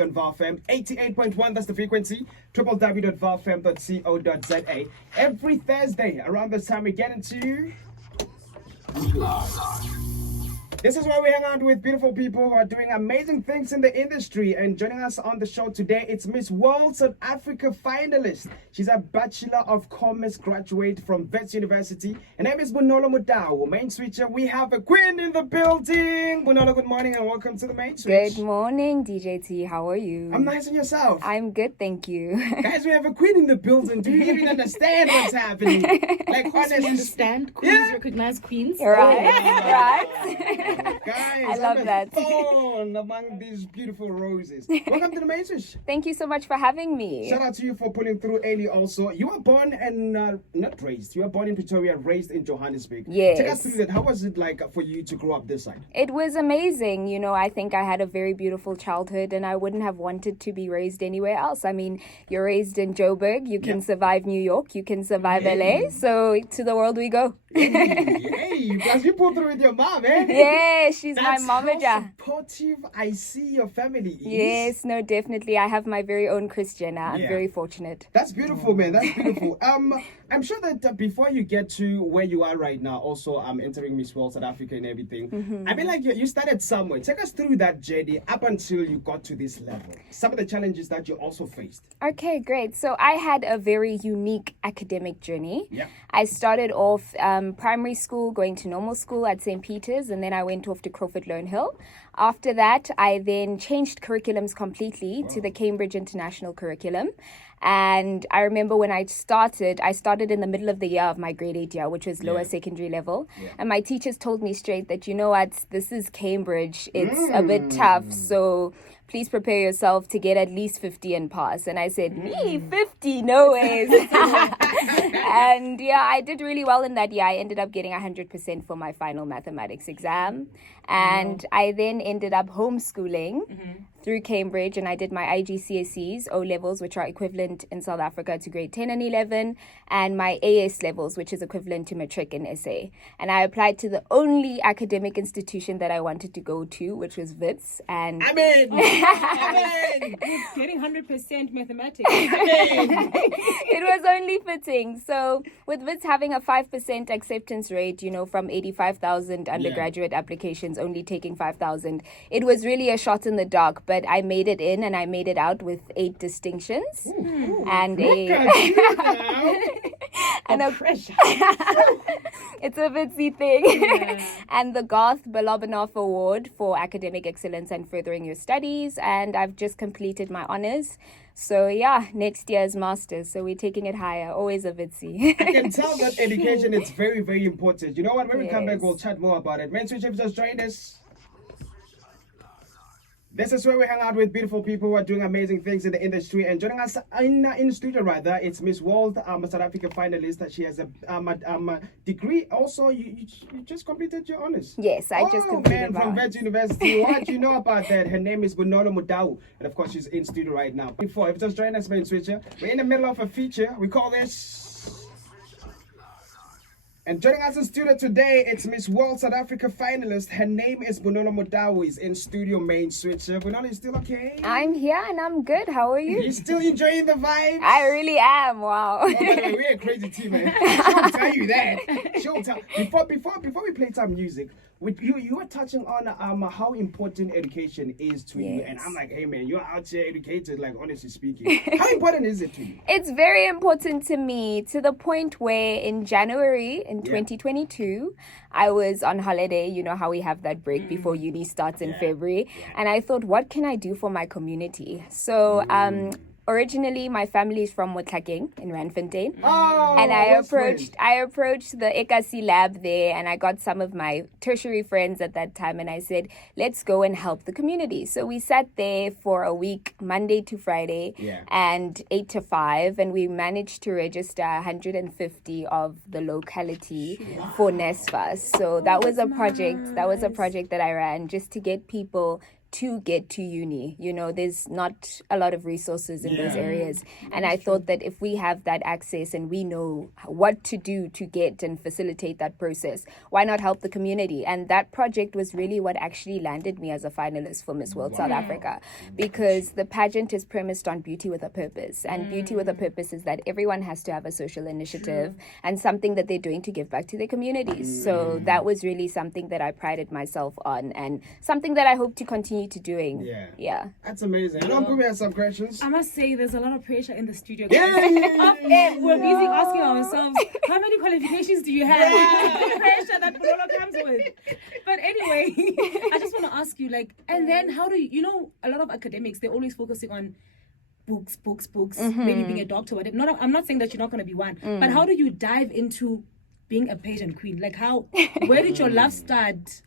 On VOW 88.1, that's the frequency, www.vowfm.co.za. Every Thursday around this time we get into... This is where we hang out with beautiful people who are doing amazing things in the industry. And joining us on the show today, it's Miss World South Africa finalist. She's a Bachelor of Commerce graduate from Wits University. Her name is Bonolo Motau. Mainswitch, we have a queen in the building. Bonolo, good morning and welcome to the Mainswitch. Good morning, DJT. How are you? I'm nice, and yourself? I'm good, thank you. Guys, we have a queen in the building. Do you even understand what's happening? Like, honestly, understand queens recognize queens. Right. Guys, I love that. Thorn among these beautiful roses. Welcome to the Mainswitch. Thank you so much for having me. Shout out to you for pulling through early also. You were born and not raised. You were born in Pretoria, raised in Johannesburg. Yes. Take us through that. How was it like for you to grow up this side? It was amazing. You know, I think I had a very beautiful childhood and I wouldn't have wanted to be raised anywhere else. I mean, you're raised in Joburg. You can survive New York. You can survive LA. So to the world we go. Hey, plus you pulled through with your mom, eh? Yeah, she's That's my momager. how supportive I see your family is. Yes, no, definitely. I have my very own Christian. I'm very fortunate. That's beautiful, man. That's beautiful. I'm sure that before you get to where you are right now, also entering Miss World South Africa and everything. I mean, like you started somewhere. Take us through that journey up until you got to this level. Some of the challenges that you also faced. Okay, great. So I had a very unique academic journey. Yeah. I started off primary school, going to normal school at St. Peter's, and then I went off to Crawford Hill. After that, I then changed curriculums completely to the Cambridge International curriculum. And I remember when I started in the middle of the year of my grade 8 year, which was lower secondary level. Yeah. And my teachers told me straight that, you know what, this is Cambridge. It's a bit tough. So please prepare yourself to get at least 50 and pass. And I said, me, 50? No ways. And yeah, I did really well in that year. I ended up getting 100% for my final mathematics exam. And I then ended up homeschooling through Cambridge, and I did my IGCSEs, O levels, which are equivalent in South Africa to grade 10 and 11, and my AS levels, which is equivalent to matric in SA. And I applied to the only academic institution that I wanted to go to, which was Wits. And Amen. Getting 100% mathematics. it was only fitting. So with Wits having a 5% acceptance rate, you know, from 85,000 undergraduate applications, only taking 5,000, it was really a shot in the dark. But I made it in and I made it out with 8 distinctions. And a pressure. It's a Witsy thing. And the Garth Balobanoff Award for Academic Excellence and Furthering Your Studies. And I've just completed my honors. So yeah, next year is masters. So we're taking it higher. Always a Witsy. I can tell that education is very, very important. You know what? When we come back, we'll chat more about it. Mainswitch, if you just joined us. This is where we hang out with beautiful people who are doing amazing things in the industry. And joining us in the studio, rather, it's Miss World South Africa finalist. She has a degree. Also, you just completed your honors. Yes, I just completed from Wits University. What do you know about that? Her name is Bonolo Motau. And of course, she's in studio right now. Before, if you just join us, Mainswitcher, we're in the middle of a feature. We call this... And joining us in studio today, it's Miss World South Africa finalist. Her name is Bonolo Motau. Is in studio, Mainswitch. Bonolo, you still okay? I'm here and I'm good. How are you? You still enjoying the vibes? I really am. Wow. Oh, by the way, we're a crazy team, man. She'll tell you that. She'll tell. Before we play some music, you were touching on how important education is to you, and I'm like, hey man, you're out here educated, like honestly speaking. How important is it to you? It's very important to me, to the point where in January in 2022, I was on holiday. You know how we have that break before uni starts in February, and I thought, what can I do for my community? So originally, my family is from Motlakeng in Randfontein. Oh, and I approached the Ekasi lab there, and I got some of my tertiary friends at that time, and I said, let's go and help the community. So we sat there for a week, Monday to Friday, and 8 to 5, and we managed to register 150 of the locality for NESFA. So that was a project. That was a project that I ran just to get people to get to uni. You know, there's not a lot of resources in those Yeah. areas. And I thought that if we have that access and we know what to do to get and facilitate that process, why not help the community? And that project was really what actually landed me as a finalist for Miss World South Africa, because the pageant is premised on beauty with a purpose. And beauty with a purpose is that everyone has to have a social initiative and something that they're doing to give back to their communities. So that was really something that I prided myself on and something that I hope to continue to doing. Yeah. That's amazing. I know Mncube has some questions. I must say, there's a lot of pressure in the studio. Yeah. We're busy asking ourselves, how many qualifications do you have? The pressure that Bonolo comes with. But anyway, I just want to ask you, like, and then how do you know, a lot of academics, they're always focusing on books, maybe being a doctor. Whatever. I'm not saying that you're not going to be one, but how do you dive into being a pageant queen? Like, where did your love start?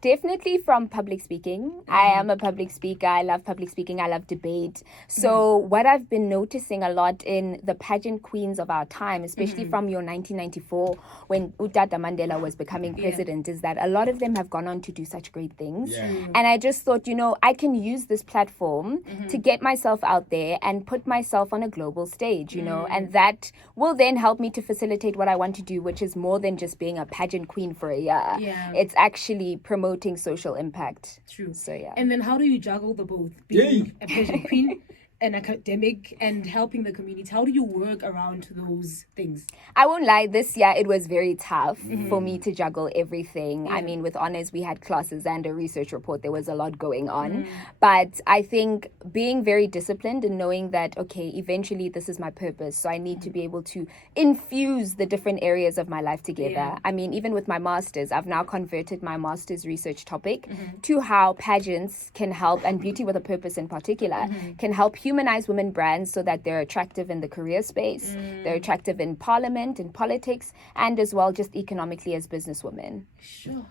Definitely from public speaking. I am a public speaker. I love public speaking. I love debate. So what I've been noticing a lot in the pageant queens of our time, especially from your 1994, when Utata Mandela was becoming president, is that a lot of them have gone on to do such great things. And I just thought, you know, I can use this platform to get myself out there and put myself on a global stage, you know, and that will then help me to facilitate what I want to do, which is more than just being a pageant queen for a year. It's actually promoting social impact. True. So yeah. And then how do you juggle the both? Being a pageant queen, an academic, and helping the community. How do you work around those things? I won't lie, this year it was very tough for me to juggle everything. I mean, with honors, we had classes and a research report. There was a lot going on. But I think being very disciplined and knowing that, okay, eventually this is my purpose. So I need to be able to infuse the different areas of my life together. I mean, even with my master's, I've now converted my master's research topic to how pageants can help, and beauty with a purpose in particular, can help humanize women brands so that they're attractive in the career space, they're attractive in parliament, in politics, and as well just economically as businesswomen. Sure.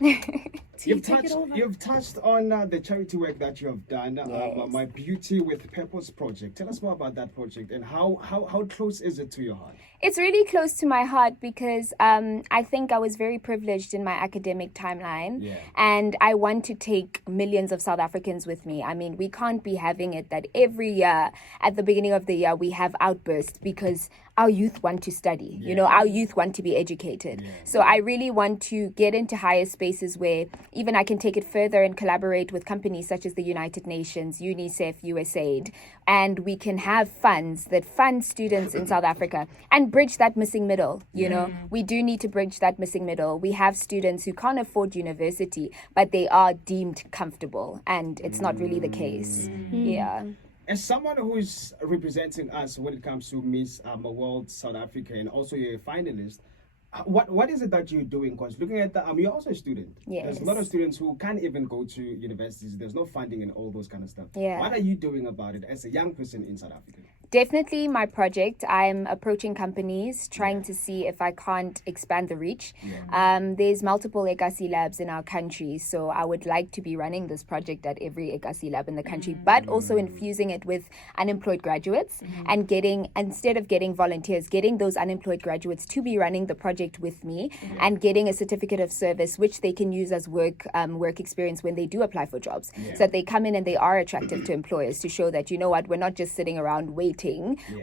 You've touched on the charity work that you have done, My Beauty with Purpose project. Tell us more about that project and how close is it to your heart? It's really close to my heart because I think I was very privileged in my academic timeline, and I want to take millions of South Africans with me. I mean, we can't be having it that every year at the beginning of the year we have outbursts because our youth want to study, you know, our youth want to be educated. So I really want to get into higher spaces where even I can take it further and collaborate with companies such as the United Nations, UNICEF, USAID, and we can have funds that fund students in South Africa and bridge that missing middle. You know, we do need to bridge that missing middle. We have students who can't afford university, but they are deemed comfortable, and it's not really the case. Yeah. As someone who's representing us when it comes to Miss World South Africa, and also you're a finalist, what is it that you're doing? Because looking at that, you're also a student. Yes. There's a lot of students who can't even go to universities. There's no funding and all those kind of stuff. Yeah. What are you doing about it as a young person in South Africa? Definitely my project. I'm approaching companies, trying to see if I can't expand the reach. There's multiple EGASI labs in our country, so I would like to be running this project at every EGASI lab in the country, but also infusing it with unemployed graduates and instead of getting volunteers, getting those unemployed graduates to be running the project with me and getting a certificate of service, which they can use as work experience when they do apply for jobs. So that they come in and they are attractive to employers to show that, you know what, we're not just sitting around waiting.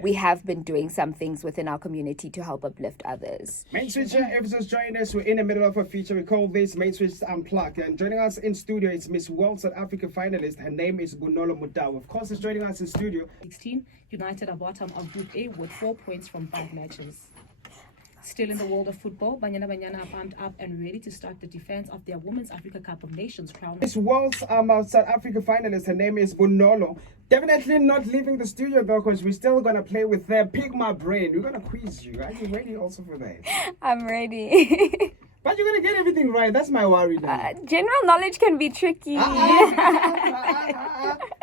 We have been doing some things within our community to help uplift others. Mainswitch episodes join us. We're in the middle of a feature. We call this Mainswitch Unplugged. And joining us in studio is Miss World South Africa finalist. Her name is Bonolo Motau. Of course, is joining us in studio. 16, United are bottom of Group A with 4 points from 5 matches. Still in the world of football, Banyana are pumped up and ready to start the defense of their Women's Africa Cup of Nations crown. Miss World South Africa finalist, her name is Bonolo. Definitely not leaving the studio though, because we're still going to play with Pick My Brain. We're going to quiz you. Are you ready also for that? I'm ready. But you're going to get everything right. That's my worry now. General knowledge can be tricky.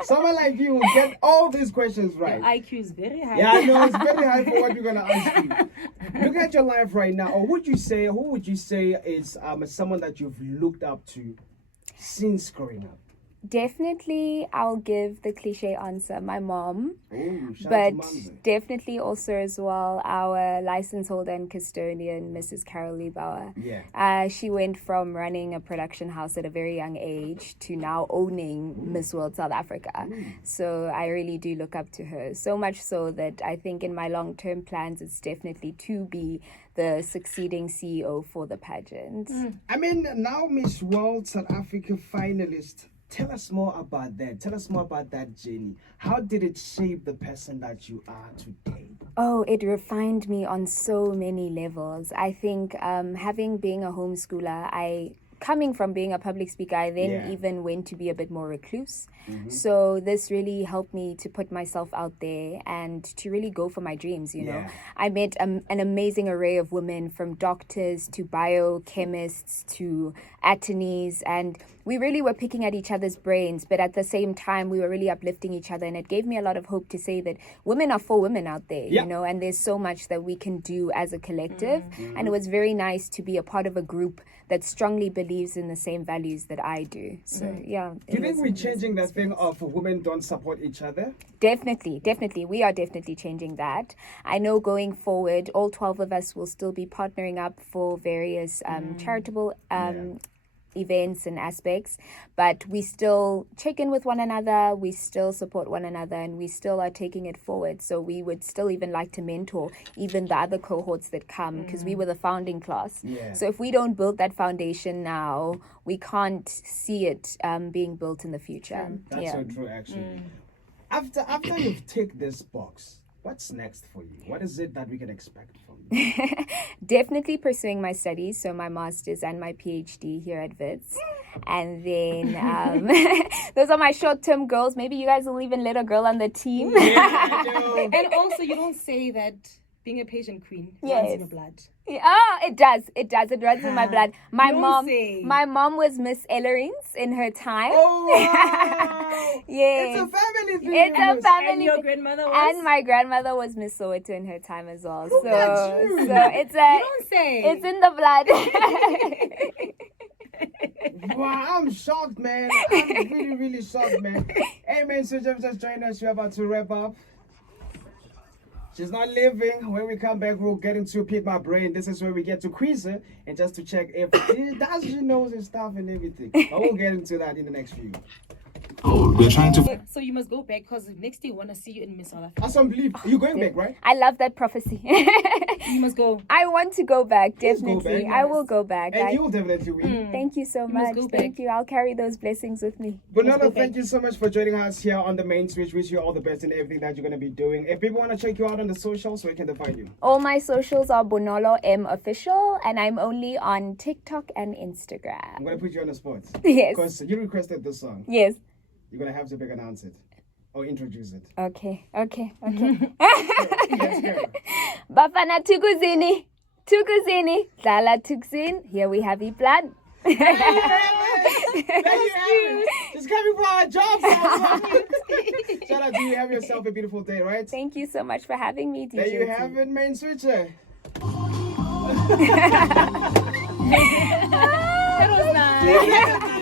Someone like you will get all these questions right. Your IQ is very high. Yeah, I know, it's very high for what we're going to ask you. Looking at your life right now, who would you say is someone that you've looked up to since growing up? Definitely, I'll give the cliche answer, my mom. Oh, shout out But to moms. definitely also as well our license holder and custodian, Mrs. Carol Lee Bauer. Yeah. She went from running a production house at a very young age to now owning Miss World South Africa. So I really do look up to her. So much so that I think in my long-term plans, it's definitely to be the succeeding CEO for the pageant. I mean, now Miss World South Africa finalist. Tell us more about that. Tell us more about that journey. How did it shape the person that you are today? Oh, it refined me on so many levels. I think being a homeschooler, coming from being a public speaker, I then even went to be a bit more recluse. So this really helped me to put myself out there and to really go for my dreams, you know. I met an amazing array of women, from doctors to biochemists to attorneys, and we really were picking at each other's brains, but at the same time we were really uplifting each other, and it gave me a lot of hope to say that women are for women out there, you know, and there's so much that we can do as a collective. And it was very nice to be a part of a group that strongly believes in the same values that I do. So Do you think we're changing that thing of women don't support each other? Definitely. We are definitely changing that. I know going forward, all 12 of us will still be partnering up for various charitable events and aspects, but we still check in with one another, we still support one another, and we still are taking it forward. So we would still even like to mentor even the other cohorts that come, because we were the founding class. So if we don't build that foundation now, we can't see it being built in the future. That's so true, actually. After you've ticked this box, what's next for you? What is it that we can expect from you? Definitely pursuing my studies, so my master's and my PhD here at Wits. And then those are my short-term goals. Maybe you guys will even let a girl on the team. And also, you don't say that being a pageant queen runs in your blood. It does. It runs in my blood. My Don't mom was Miss Ellerings in her time. Oh, wow. Yes. It's a family thing. It's a family. And your grandmother was? And my grandmother was Miss Soweto in her time as well. Look at you. So it's a. You don't say. It's in the blood. Wow, I'm shocked, man. I'm really, really shocked, man. Hey, Mainswitch, just joined us. We're about to wrap up. She's not living. When we come back, we'll get into Pick My Brain. This is where we get to quiz her and just to check if she knows his stuff and everything. But we'll get into that in the next few. We're trying to. So you must go back, because next day we want to see you in Miss South Africa. I can't believe you're going back, right? I love that prophecy. You must go. I want to go back, Please go definitely. back. I will go back. And you'll definitely win. Thank you so must much. go Thank back. you. I'll carry those blessings with me. Bonolo, thank you so much for joining us here on the Mainswitch. Wish you all the best in everything that you're going to be doing. If people want to check you out on the socials, where can they find you? All my socials are Bonolo M Official, and I'm only on TikTok and Instagram. I'm going to put you on the spot. Yes. Because you requested this song. Yes. You're going to have to big announce it or introduce it. Okay. Let's go. Bafana tukuzini. Dala tukzin. Here we have Iplan. There you have it. Just coming for our jobs. Shout out to you. Have yourself a beautiful day, right? Thank you so much for having me, DJ. There you have it, Mainswitcher. That was nice.